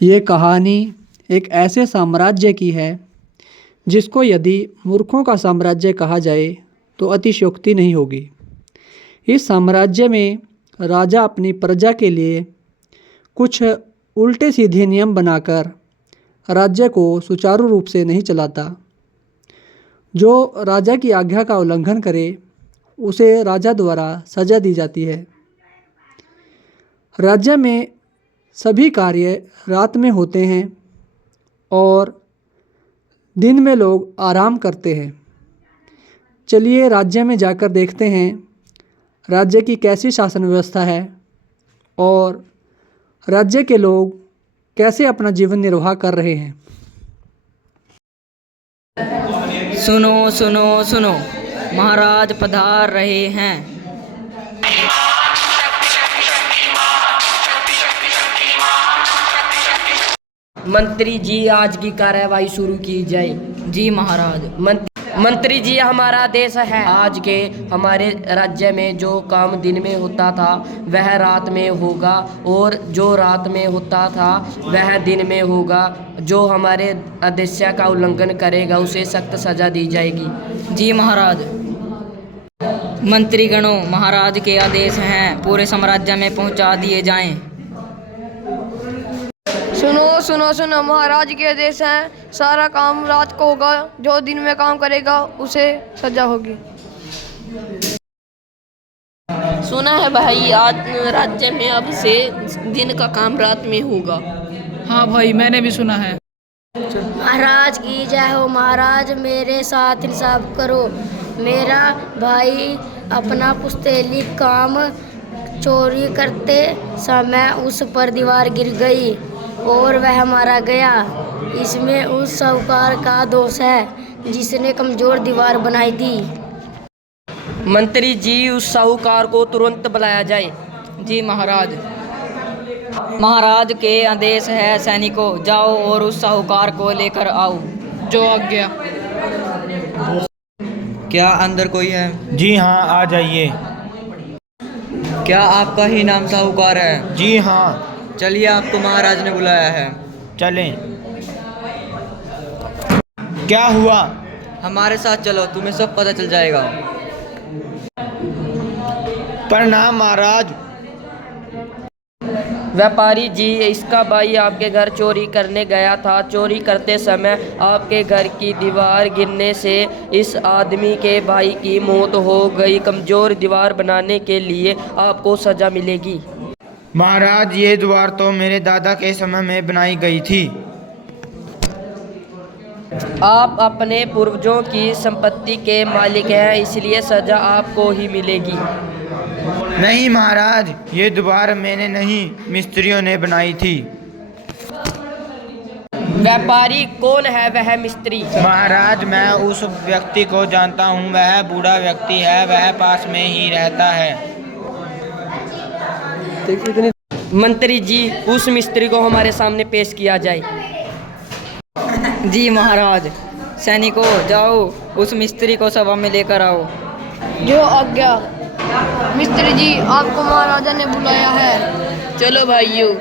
ये कहानी एक ऐसे साम्राज्य की है जिसको यदि मूर्खों का साम्राज्य कहा जाए तो अतिशयोक्ति नहीं होगी। इस साम्राज्य में राजा अपनी प्रजा के लिए कुछ उल्टे सीधे नियम बनाकर राज्य को सुचारू रूप से नहीं चलाता। जो राजा की आज्ञा का उल्लंघन करे उसे राजा द्वारा सजा दी जाती है। राज्य में सभी कार्य रात में होते हैं और दिन में लोग आराम करते हैं। चलिए राज्य में जाकर देखते हैं राज्य की कैसी शासन व्यवस्था है और राज्य के लोग कैसे अपना जीवन निर्वाह कर रहे हैं। सुनो सुनो सुनो, महाराज पधार रहे हैं। मंत्री जी, आज की कार्यवाही शुरू की जाए। जी महाराज। मंत्री जी, हमारा देश है। आज के हमारे राज्य में जो काम दिन में होता था वह रात में होगा और जो रात में होता था वह दिन में होगा। जो हमारे आदेश का उल्लंघन करेगा उसे सख्त सजा दी जाएगी। जी महाराज। मंत्रीगणों, महाराज के आदेश हैं, पूरे साम्राज्य में पहुंचा दिए जाएं। सुनो सुनो सुनो, महाराज के आदेश हैं, सारा काम रात को होगा। जो दिन में काम करेगा उसे सजा होगी। सुना है भाई, आज राज्य में अब से दिन का काम रात में होगा। हाँ भाई, मैंने भी सुना है। महाराज की जय हो। महाराज, मेरे साथ इंसाफ करो। मेरा भाई अपना पुश्तैनी काम चोरी करते समय उस पर दीवार गिर गई और वह मारा गया। इसमें उस साहूकार का दोष है जिसने कमजोर दीवार बनाई थी। मंत्री जी, उस साहूकार को तुरंत बुलाया जाए। जी महाराज। महाराज के आदेश है, सैनिकों जाओ और उस साहूकार को लेकर आओ। जो आज्ञा। क्या अंदर कोई है? जी हाँ, आ जाइए। क्या आपका ही नाम साहूकार है? जी हाँ। चलिए, आपको महाराज ने बुलाया है। चलें। क्या हुआ? हमारे साथ चलो, तुम्हें सब पता चल जाएगा। प्रणाम महाराज। व्यापारी जी, इसका भाई आपके घर चोरी करने गया था। चोरी करते समय आपके घर की दीवार गिरने से इस आदमी के भाई की मौत हो गई। कमजोर दीवार बनाने के लिए आपको सजा मिलेगी। महाराज, ये द्वार तो मेरे दादा के समय में बनाई गई थी। आप अपने पूर्वजों की संपत्ति के मालिक हैं, इसलिए सजा आपको ही मिलेगी। नहीं महाराज, ये द्वार मैंने नहीं, मिस्त्रियों ने बनाई थी। व्यापारी कौन है वह मिस्त्री? महाराज, मैं उस व्यक्ति को जानता हूँ। वह बूढ़ा व्यक्ति है, वह पास में ही रहता है। मंत्री जी, उस मिस्त्री को हमारे सामने पेश किया जाए। जी महाराज। सैनिकों जाओ, उस मिस्त्री को सभा में लेकर आओ। जो आज्ञा। मिस्त्री जी, आपको महाराजा ने बुलाया है। चलो भाइयों।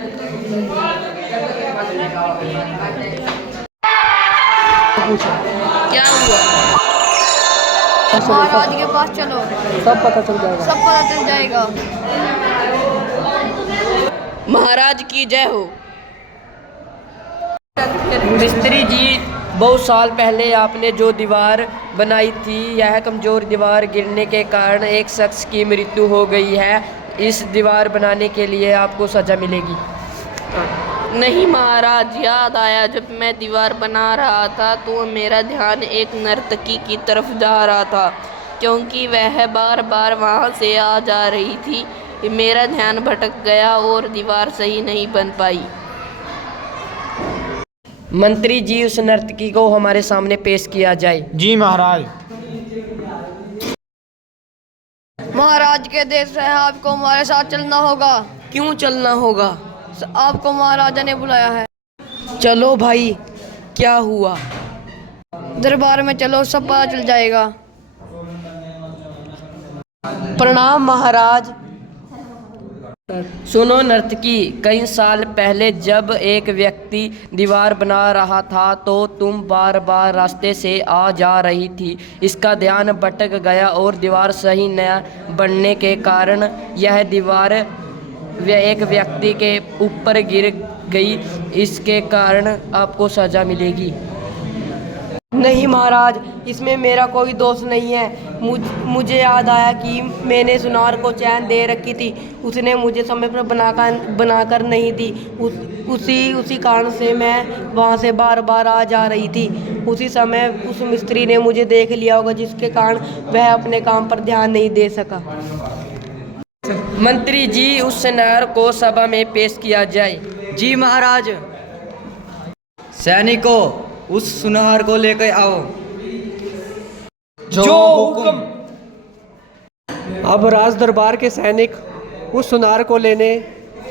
क्या हुआ? महाराज के पास चलो, सब पता चल जाएगा। सब पता चल जाएगा। महाराज की जय हो। मिस्त्री जी, बहुत साल पहले आपने जो दीवार बनाई थी, यह कमजोर दीवार गिरने के कारण एक शख्स की मृत्यु हो गई है। इस दीवार बनाने के लिए आपको सजा मिलेगी। नहीं महाराज, याद आया, जब मैं दीवार बना रहा था तो मेरा ध्यान एक नर्तकी की तरफ जा रहा था। क्योंकि वह बार बार वहाँ से आ जा रही थी, मेरा ध्यान भटक गया और दीवार सही नहीं बन पाई। मंत्री जी, उस नर्तकी को हमारे सामने पेश किया जाए। जी महाराज। महाराज के देश है, आपको हमारे साथ चलना होगा। क्यों चलना होगा? आपको महाराजा ने बुलाया है। चलो भाई, क्या हुआ? दरबार में चलो, सब पता चल जाएगा। प्रणाम महाराज। सुनो नर्तकी, कई साल पहले जब एक व्यक्ति दीवार बना रहा था तो तुम बार बार रास्ते से आ जा रही थी। इसका ध्यान भटक गया और दीवार सही न बनने के कारण यह दीवार एक व्यक्ति के ऊपर गिर गई। इसके कारण आपको सजा मिलेगी। नहीं महाराज, इसमें मेरा कोई दोष नहीं है। मुझे याद आया कि मैंने सुनार को चैन दे रखी थी, उसने मुझे समय पर बनाकर नहीं दी। उसी कारण से मैं वहाँ से बार बार आ जा रही थी। उसी समय उस मिस्त्री ने मुझे देख लिया होगा, जिसके कारण वह अपने काम पर ध्यान नहीं दे सका। मंत्री जी, उस सुनार को सभा में पेश किया जाए। जी महाराज। सैनिकों, उस सुनार को लेकर आओ। जो हुक्म। अब राज दरबार के सैनिक उस सुनार को लेने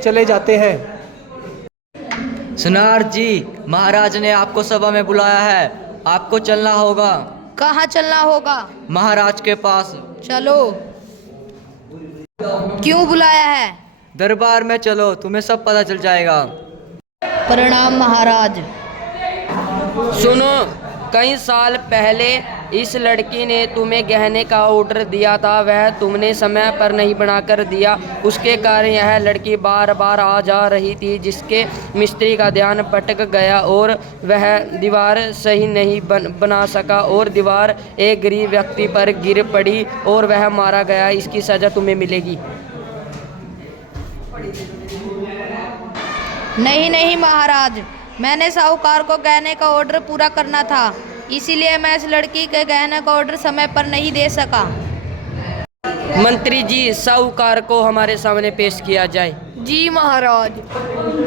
चले जाते हैं। सुनार जी, महाराज ने आपको सभा में बुलाया है, आपको चलना होगा। कहाँ चलना होगा? महाराज के पास। चलो। क्यों बुलाया है? दरबार में चलो, तुम्हें सब पता चल जाएगा। प्रणाम महाराज। सुनो, कई साल पहले इस लड़की ने तुम्हें गहने का ऑर्डर दिया था, वह तुमने समय पर नहीं बनाकर दिया। उसके कारण यह लड़की बार बार आ जा रही थी, जिसके मिस्त्री का ध्यान भटक गया और वह दीवार सही नहीं बना सका और दीवार एक गरीब व्यक्ति पर गिर पड़ी और वह मारा गया। इसकी सज़ा तुम्हें मिलेगी। नहीं महाराज, मैंने साहूकार को गहने का ऑर्डर पूरा करना था, इसीलिए मैं इस लड़की के गहने का ऑर्डर समय पर नहीं दे सका। मंत्री जी, साहूकार को हमारे सामने पेश किया जाए। जी महाराज।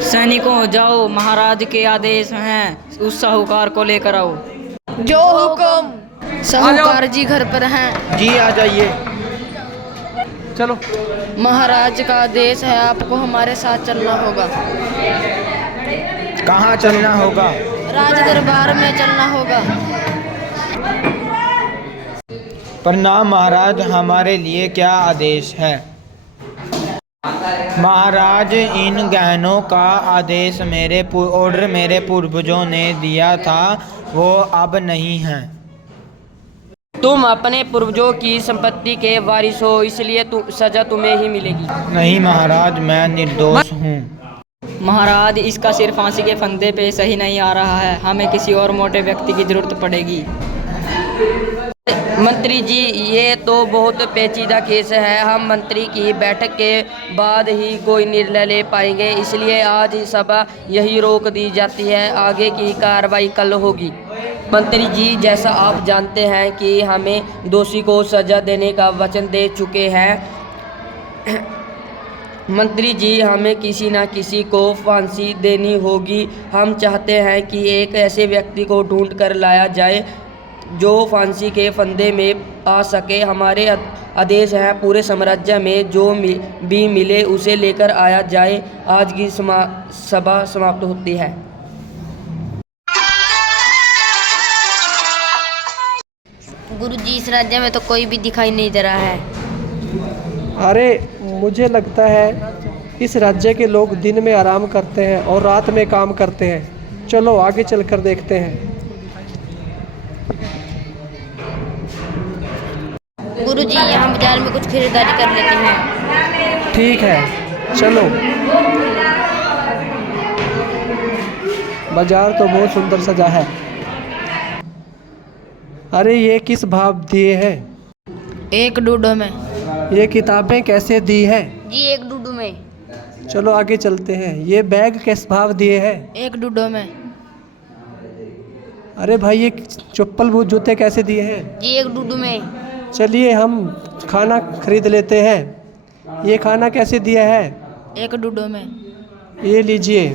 सैनिकों, जाओ, महाराज के आदेश हैं, उस साहूकार को लेकर आओ। जो हुक्म। साहूकार जी घर पर हैं? जी आ जाइए। चलो। महाराज का आदेश है, आपको हमारे साथ चलना होगा। कहाँ चलना होगा? राज दरबार में चलना होगा। प्रणाम महाराज, हमारे लिए क्या आदेश है? महाराज, इन गहनों का आदेश ऑर्डर मेरे पूर्वजों ने दिया था, वो अब नहीं है। तुम अपने पूर्वजों की संपत्ति के वारिस हो, इसलिए सजा तुम्हें ही मिलेगी। नहीं महाराज, मैं निर्दोष हूँ। महाराज, इसका सिर फांसी के फंदे पे सही नहीं आ रहा है, हमें किसी और मोटे व्यक्ति की जरूरत पड़ेगी। मंत्री जी, ये तो बहुत पेचीदा केस है, हम मंत्री की बैठक के बाद ही कोई निर्णय ले पाएंगे, इसलिए आज सभा यही रोक दी जाती है, आगे की कार्रवाई कल होगी। मंत्री जी, जैसा आप जानते हैं कि हमें दोषी को सजा देने का वचन दे चुके हैं। मंत्री जी, हमें किसी न किसी को फांसी देनी होगी। हम चाहते हैं कि एक ऐसे व्यक्ति को ढूंढ कर लाया जाए जो फांसी के फंदे में आ सके। हमारे आदेश हैं, पूरे साम्राज्य में जो भी मिले उसे लेकर आया जाए। आज की सभा समाप्त होती है। गुरुजी, इस राज्य में तो कोई भी दिखाई नहीं दे रहा है। अरे, मुझे लगता है इस राज्य के लोग दिन में आराम करते हैं और रात में काम करते हैं। चलो आगे चलकर देखते हैं। गुरुजी, यहाँ बाजार में कुछ खरीदारी कर लेते हैं। ठीक है, चलो। बाजार तो बहुत सुंदर सजा है। अरे, ये किस भाव दिए हैं? 1 डूडो में। ये किताबें कैसे दी हैं? जी 1 डूडू में। चलो आगे चलते हैं। ये बैग किस भाव दिए हैं? 1 डूडो में। अरे भाई, ये चप्पल बूट जूते कैसे दिए हैं? जी 1 डूडू में। चलिए हम खाना खरीद लेते हैं। ये खाना कैसे दिया है? 1 डूडो में। ये लीजिए।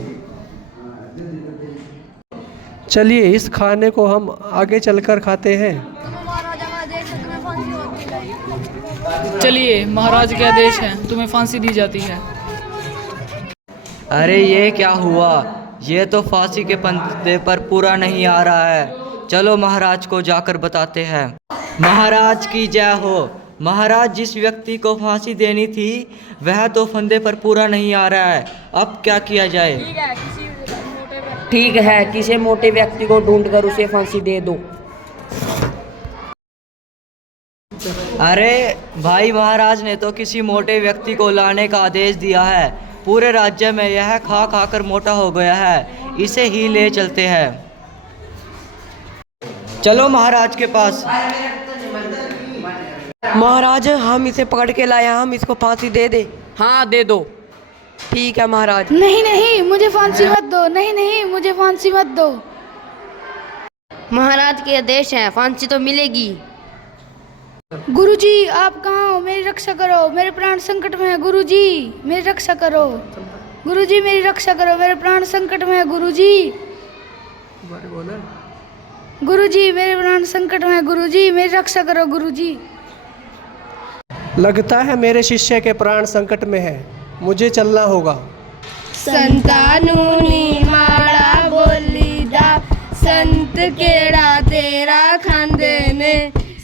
चलिए, इस खाने को हम आगे चलकर खाते हैं। चलिए, महाराज के आदेश हैं, तुम्हें फांसी दी जाती है। अरे, ये क्या हुआ? ये तो फांसी के फंदे पर पूरा नहीं आ रहा है। चलो महाराज को जाकर बताते हैं। महाराज की जय हो। महाराज, जिस व्यक्ति को फांसी देनी थी वह तो फंदे पर पूरा नहीं आ रहा है, अब क्या किया जाए? ठीक है, किसी मोटे व्यक्ति को ढूंढकर उसे फांसी दे दो। अरे भाई, महाराज ने तो किसी मोटे व्यक्ति को लाने का आदेश दिया है। पूरे राज्य में यह खा खा कर मोटा हो गया है, इसे ही ले चलते हैं। चलो महाराज के पास। महाराज, हम इसे पकड़ के लाए हैं, हम इसको फांसी दे दे। हाँ, दे दो। ठीक है महाराज। नहीं नहीं, मुझे फांसी मत दो। नहीं नहीं, मुझे फांसी मत दो। महाराज के आदेश हैं, फांसी तो मिलेगी। गुरुजी, आप कहाँ हो? मेरी रक्षा करो, मेरे प्राण संकट में है। गुरुजी, मेरी रक्षा करो। गुरुजी, मेरी रक्षा करो, मेरे प्राण संकट में है। गुरुजी, गुरुजी, मेरे प्राण संकट में है। गुरुजी, मेरी रक्षा करो। गुरुजी, लगता है मेरे शिष्य के प्राण संकट में है, मुझे चलना होगा। संतानूनी माड़ा बोलीदा, संत केड़ा तेरा खांदे ने,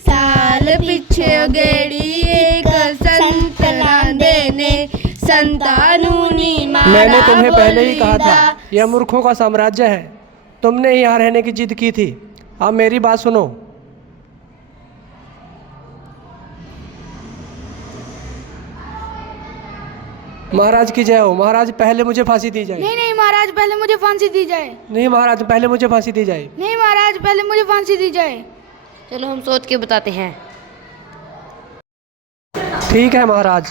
साल पीछे गेड़ी एक संत लांदे ने, संतानूनी माड़ा। मैंने तुम्हें पहले ही कहा था, यह मूर्खों का साम्राज्य है। तुमने यहाँ रहने की जिद की थी। अब मेरी बात सुनो। महाराज की जय हो। महाराज, पहले मुझे फांसी दी जाए। नहीं नहीं महाराज, पहले मुझे फांसी दी जाए। नहीं महाराज, पहले मुझे फांसी दी जाए। नहीं महाराज, पहले मुझे फांसी दी जाए। चलो हम सोच के बताते हैं। ठीक है महाराज।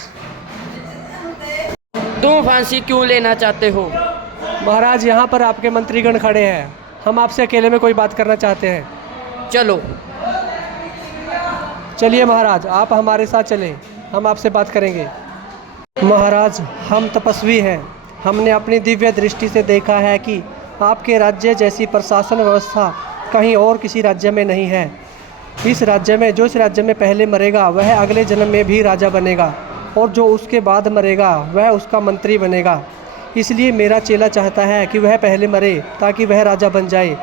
तुम फांसी क्यों लेना चाहते हो? महाराज, यहाँ पर आपके मंत्रीगण खड़े हैं, हम आपसे अकेले में कोई बात करना चाहते हैं। चलो। चलिए महाराज, आप हमारे साथ चलें, हम आपसे बात करेंगे। महाराज, हम तपस्वी हैं। हमने अपनी दिव्य दृष्टि से देखा है कि आपके राज्य जैसी प्रशासन व्यवस्था कहीं और किसी राज्य में नहीं है। इस राज्य में जो इस राज्य में पहले मरेगा वह अगले जन्म में भी राजा बनेगा, और जो उसके बाद मरेगा वह उसका मंत्री बनेगा। इसलिए मेरा चेला चाहता है कि वह पहले मरे ताकि वह राजा बन जाए।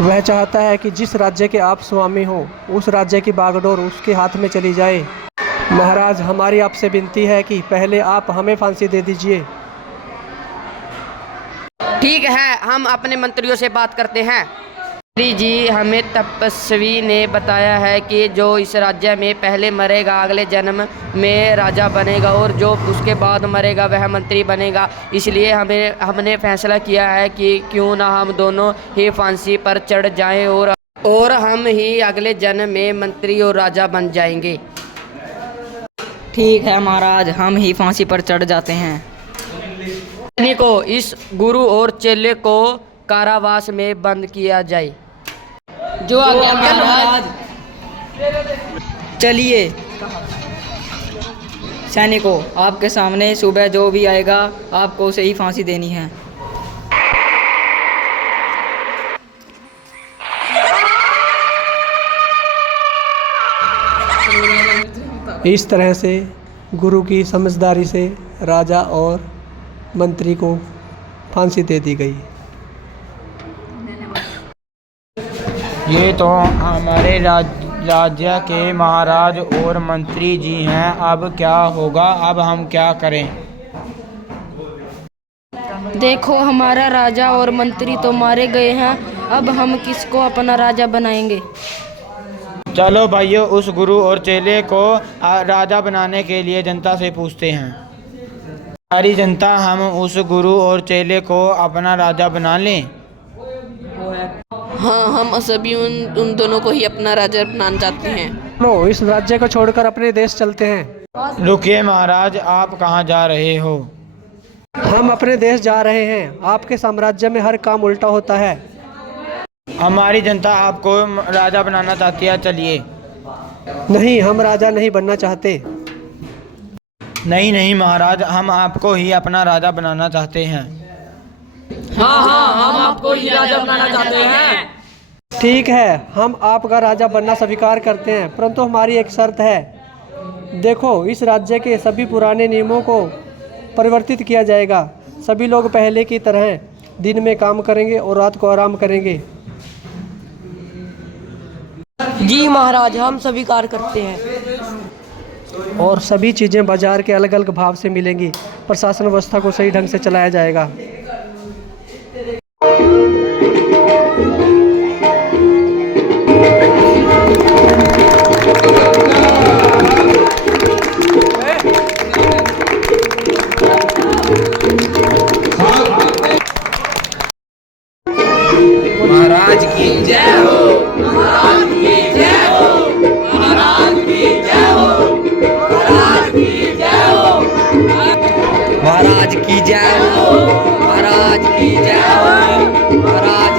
वह चाहता है कि जिस राज्य के आप स्वामी हो उस राज्य की बागडोर उसके हाथ में चली जाए। महाराज, हमारी आपसे विनती है कि पहले आप हमें फांसी दे दीजिए। ठीक है, हम अपने मंत्रियों से बात करते हैं। मंत्री जी, हमें तपस्वी ने बताया है कि जो इस राज्य में पहले मरेगा अगले जन्म में राजा बनेगा, और जो उसके बाद मरेगा वह मंत्री बनेगा। इसलिए हमने फैसला किया है कि क्यों ना हम दोनों ही फांसी पर चढ़ जाएं, और हम ही अगले जन्म में मंत्री और राजा बन जाएंगे। ठीक है महाराज, हम ही फांसी पर चढ़ जाते हैं। को इस गुरु और चेले को कारावास में बंद किया जाए। जो आज्ञा महाराज। चलिए सैनिकों, आपके सामने सुबह जो भी आएगा आपको उसे ही फांसी देनी है। इस तरह से गुरु की समझदारी से राजा और मंत्री को फांसी दे दी गई। ये तो हमारे राज्य के महाराज और मंत्री जी हैं। अब क्या होगा? अब हम क्या करें? देखो, हमारा राजा और मंत्री तो मारे गए हैं, अब हम किसको अपना राजा बनाएंगे? चलो भाइयों, उस गुरु और चेले को राजा बनाने के लिए जनता से पूछते हैं। सारी जनता, हम उस गुरु और चेले को अपना राजा बना लें। हाँ, हम सभी उन दोनों को ही अपना राजा बनाना चाहते हैं। नो, इस राज्य को छोड़कर अपने देश चलते हैं। रुकिए महाराज, आप कहाँ जा रहे हो? हम अपने देश जा रहे हैं। आपके साम्राज्य में हर काम उल्टा होता है। हमारी जनता आपको राजा बनाना चाहती है। चलिए। नहीं, हम राजा नहीं बनना चाहते। नहीं नहीं महाराज, हम आपको ही अपना राजा बनाना चाहते हैं। हाँ हाँ, हम आपको ही राजा बनाना चाहते हैं। ठीक है, हम आपका राजा बनना स्वीकार करते हैं, परंतु हमारी एक शर्त है। देखो, इस राज्य के सभी पुराने नियमों को परिवर्तित किया जाएगा। सभी लोग पहले की तरह दिन में काम करेंगे और रात को आराम करेंगे। जी महाराज, हम स्वीकार करते हैं। और सभी चीज़ें बाज़ार के अलग अलग भाव से मिलेंगी। प्रशासन व्यवस्था को सही ढंग से चलाया जाएगा। महाराज की जय हो। महाराज की जय हो। महाराज की जय हो। महाराज की जय हो। महाराज की जय हो। महाराज की जय हो। महाराज